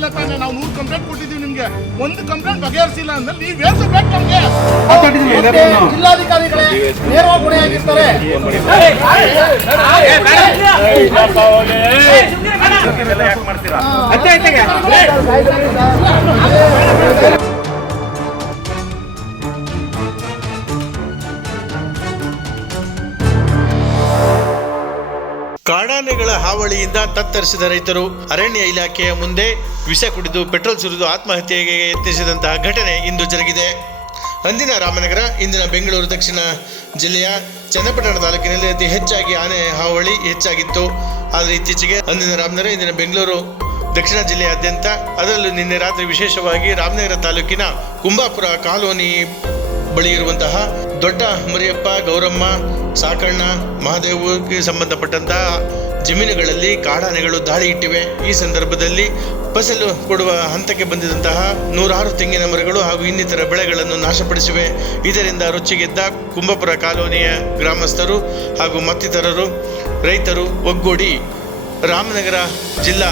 Complaint ಕೊಟ್ಟಿದ್ದೀವಿ ನಿಮ್ಗೆ ಒಂದು ಕಂಪ್ಲೇಂಟ್ ಬಗೆಹರಿಸಿಲ್ಲ ಅಂದ್ರೆ ನೀವು ಏನು ಬೇಕು ನಮ್ಗೆ ಜಿಲ್ಲಾಧಿಕಾರಿಗಳೇ ನೇರವಾಗಿ ಹೊಣೆಯಾಗಿರ್ತಾರೆ ಕಾಡಾನೆಗಳ ಹಾವಳಿಯಿಂದ ತತ್ತರಿಸಿದ ರೈತರು ಅರಣ್ಯ ಇಲಾಖೆಯ ಮುಂದೆ ವಿಷ ಕುಡಿದು ಪೆಟ್ರೋಲ್ ಸುರಿದು ಆತ್ಮಹತ್ಯೆಗೆ ಯತ್ನಿಸಿದಂತಹ ಘಟನೆ ಇಂದು ಜರುಗಿದೆ. ಅಂದಿನ ರಾಮನಗರ, ಇಂದಿನ ಬೆಂಗಳೂರು, ದಕ್ಷಿಣ ಜಿಲ್ಲೆಯ ಚನ್ನಪಟ್ಟಣ ತಾಲೂಕಿನಲ್ಲಿ ಅತಿ ಹೆಚ್ಚಾಗಿ ಆನೆ ಹಾವಳಿ ಹೆಚ್ಚಾಗಿತ್ತು. ಆದರೆ ಇತ್ತೀಚೆಗೆ ಅಂದಿನ ರಾಮನಗರ, ಇಂದಿನ ಬೆಂಗಳೂರು, ದಕ್ಷಿಣ ಜಿಲ್ಲೆಯಾದ್ಯಂತ ಅದರಲ್ಲೂ ನಿನ್ನೆ ರಾತ್ರಿ ವಿಶೇಷವಾಗಿ ರಾಮನಗರ ತಾಲೂಕಿನ ಕುಂಬಾಪುರ ಕಾಲೋನಿ ಬಳಿ ಇರುವಂತಹ ದೊಡ್ಡ ಮರಿಯಪ್ಪ ಗೌರಮ್ಮ, ಸಾಕಣ್ಣ, ಮಹಾದೇವಗೆ ಸಂಬಂಧಪಟ್ಟಂತಹ ಜಮೀನುಗಳಲ್ಲಿ ಕಾಡಾನೆಗಳು ದಾಳಿ ಇಟ್ಟಿವೆ. ಈ ಸಂದರ್ಭದಲ್ಲಿ ಫಸಲು ಕೊಡುವ ಹಂತಕ್ಕೆ ಬಂದಿದಂತಹ ನೂರಾರು ತೆಂಗಿನ ಮರಗಳು ಹಾಗೂ ಇನ್ನಿತರ ಬೆಳೆಗಳನ್ನು ನಾಶಪಡಿಸಿವೆ. ಇದರಿಂದ ರುಚಿಗೆದ್ದ ಕುಂಬಪುರ ಕಾಲೋನಿಯ ಗ್ರಾಮಸ್ಥರು ಹಾಗೂ ಮತ್ತಿತರರು ರೈತರು ಒಗ್ಗೂಡಿ ರಾಮನಗರ ಜಿಲ್ಲಾ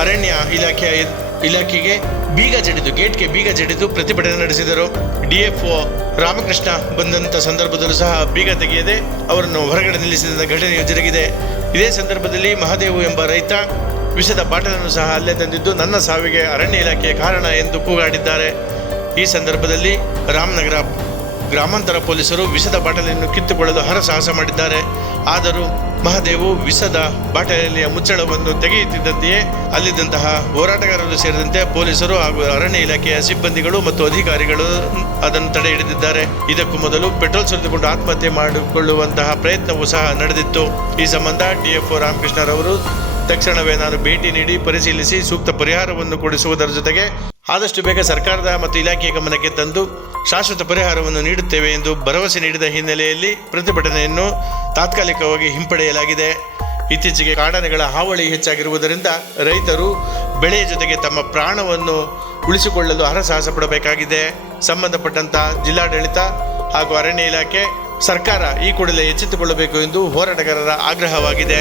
ಅರಣ್ಯ ಇಲಾಖೆಯ ಇಲಾಖೆಗೆ ಬೀಗ ಜಡಿದು, ಗೇಟ್ಗೆ ಬೀಗ ಜಡಿದು ಪ್ರತಿಭಟನೆ ನಡೆಸಿದರು. ಡಿಎಫ್ಒ ರಾಮಕೃಷ್ಣ ಬಂದಂಥ ಸಂದರ್ಭದಲ್ಲೂ ಸಹ ಬೀಗ ತೆಗೆಯದೆ ಅವರನ್ನು ಹೊರಗಡೆ ನಿಲ್ಲಿಸಿದ ಘಟನೆಯು ಜರುಗಿದೆ. ಇದೇ ಸಂದರ್ಭದಲ್ಲಿ ಮಹಾದೇವು ಎಂಬ ರೈತ ವಿಷದ ಬಾಟಲನ್ನು ಸಹ ಅಲ್ಲೇ ತಂದಿದ್ದು, ನನ್ನ ಸಾವಿಗೆ ಅರಣ್ಯ ಇಲಾಖೆಯ ಕಾರಣ ಎಂದು ಕೂಗಾಡಿದ್ದಾರೆ. ಈ ಸಂದರ್ಭದಲ್ಲಿ ರಾಮನಗರ ಗ್ರಾಮಾಂತರ ಪೊಲೀಸರು ವಿಷದ ಬಾಟಲಿಯನ್ನು ಕಿತ್ತುಕೊಳ್ಳಲು ಹರಸಾಹಸ ಮಾಡಿದ್ದಾರೆ. ಆದರೂ ಮಹಾದೇವು ವಿಷದ ಬಾಟಲಿಯ ಮುಚ್ಚಳವನ್ನು ತೆಗೆಯುತ್ತಿದ್ದಂತೆಯೇ ಅಲ್ಲಿದ್ದಂತಹ ಹೋರಾಟಗಾರರು ಸೇರಿದಂತೆ ಪೊಲೀಸರು ಹಾಗೂ ಅರಣ್ಯ ಇಲಾಖೆಯ ಸಿಬ್ಬಂದಿಗಳು ಮತ್ತು ಅಧಿಕಾರಿಗಳು ಅದನ್ನು ತಡೆ ಹಿಡಿದಿದ್ದಾರೆ. ಇದಕ್ಕೂ ಮೊದಲು ಪೆಟ್ರೋಲ್ ಸುರಿದುಕೊಂಡು ಆತ್ಮಹತ್ಯೆ ಮಾಡಿಕೊಳ್ಳುವಂತಹ ಪ್ರಯತ್ನವೂ ಸಹ ನಡೆದಿತ್ತು. ಈ ಸಂಬಂಧ ಡಿಎಫ್ಒ ರಾಮಕೃಷ್ಣರವರು ತಕ್ಷಣವೇ ನಾನು ಭೇಟಿ ನೀಡಿ ಪರಿಶೀಲಿಸಿ ಸೂಕ್ತ ಪರಿಹಾರವನ್ನು ಕೊಡಿಸುವುದರ ಜೊತೆಗೆ ಆದಷ್ಟು ಬೇಗ ಸರ್ಕಾರದ ಮತ್ತು ಇಲಾಖೆಯ ಗಮನಕ್ಕೆ ತಂದು ಶಾಶ್ವತ ಪರಿಹಾರವನ್ನು ನೀಡುತ್ತೇವೆ ಎಂದು ಭರವಸೆ ನೀಡಿದ ಹಿನ್ನೆಲೆಯಲ್ಲಿ ಪ್ರತಿಭಟನೆಯನ್ನು ತಾತ್ಕಾಲಿಕವಾಗಿ ಹಿಂಪಡೆಯಲಾಗಿದೆ. ಇತ್ತೀಚೆಗೆ ಕಾಡಾನೆಗಳ ಹಾವಳಿ ಹೆಚ್ಚಾಗಿರುವುದರಿಂದ ರೈತರು ಬೆಳೆಯ ಜೊತೆಗೆ ತಮ್ಮ ಪ್ರಾಣವನ್ನು ಉಳಿಸಿಕೊಳ್ಳಲು ಹರಸಾಹಸ ಪಡಬೇಕಾಗಿದೆ. ಸಂಬಂಧಪಟ್ಟಂತಹ ಜಿಲ್ಲಾಡಳಿತ ಹಾಗೂ ಅರಣ್ಯ ಇಲಾಖೆ ಸರ್ಕಾರ ಈ ಕೂಡಲೇ ಎಚ್ಚೆತ್ತುಕೊಳ್ಳಬೇಕು ಎಂದು ಹೋರಾಟಗಾರರ ಆಗ್ರಹವಾಗಿದೆ.